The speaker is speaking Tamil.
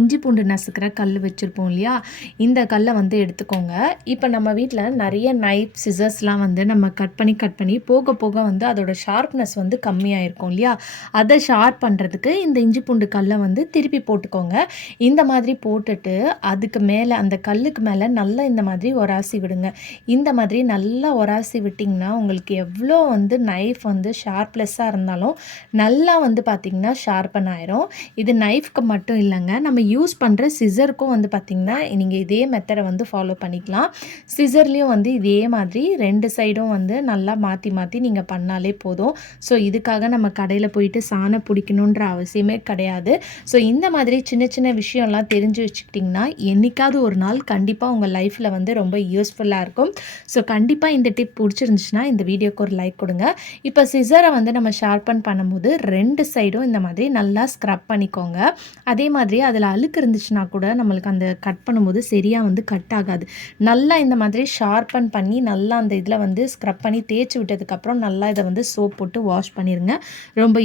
இஞ்சி பூண்டு நசுக்கிற கல் வச்சுருப்போம் இல்லையா, இந்த கல்லை வந்து எடுத்துக்கோங்க. இப்போ நம்ம வீட்டில் நிறைய நைஃப் சிசர்ஸ்லாம் வந்து நம்ம கட் பண்ணி போக போக வந்து அதோட ஷார்ப்னஸ் வந்து கம்மியாக இருக்கும் இல்லையா, அதை ஷார்ப் பண்ணுறதுக்கு இந்த இஞ்சி பூண்டு கல்லை வந்து திருப்பி போட்டுக்கோங்க. இந்த மாதிரி போட்டுட்டு அதுக்கு மேலே அந்த கல்லுக்கு மேலே நல்லா இந்த மாதிரி ஒராசி விடுங்க. இந்த மாதிரி நல்லா ஒராசி விட்டிங்கன்னா உங்களுக்கு எவ்வளோ வந்து நைஃப் வந்து ஷார்ப்லெஸ்ஸாக இருந்தாலும் நல்லா வந்து பார்த்திங்கன்னா ஷார்ப்பன் ஆயிரும். இது நைஃப்க்கு மட்டும் இல்லைங்க, நம்ம யூஸ் பண்ணுற சிசருக்கும் வந்து பார்த்திங்கன்னா நீங்கள் இதே மெத்தடை வந்து ஃபாலோ பண்ணிக்கலாம். சிசர்லேயும் வந்து இதே மாதிரி 2 சைடும் வந்து நல்லா மாற்றி மாற்றி நீங்கள் பண்ணாலே போதும். ஸோ இதுக்காக நம்ம கடையில் போயிட்டு சாணம் பிடிக்கணுன்ற அவசியமே கிடையாது. ஸோ இந்த மாதிரி சின்ன சின்ன விஷயம்லாம் தெரிஞ்சு வச்சுக்கிட்டிங்கன்னா என்றைக்காவது ஒரு நாள் கண்டிப்பாக உங்கள் லைஃப்பில் வந்து ரொம்ப யூஸ்ஃபுல்லாக இருக்கும். ஸோ கண்டிப்பாக இந்த டிப் பிடிச்சிருந்துச்சுன்னா இந்த வீடியோக்கு ஒரு லைக் கொடுங்க. இப்போ சிசரை வந்து நம்ம ஷார்ப்பன் பண்ணும்போது 2 சைடும் இந்த மாதிரி நல்லா ஸ்க்ரப் பண்ணிக்கோங்க. அதே மாதிரி அதில் அழுக்கு இருந்துச்சுன்னா கூட நம்மளுக்கு அந்த கட் பண்ணும்போது சரியாக வந்து கட் ஆகாது. நல்லா இந்த மாதிரி ஷார்ப்பன் பண்ணி நல்லா அந்த இதில் வந்து ஸ்க்ரப் பண்ணி தேய்ச்சி விட்டதுக்கப்புறம் நல்லா இதை வந்து சோப் போட்டு வாஷ் பண்ணிடுங்க. ரொம்ப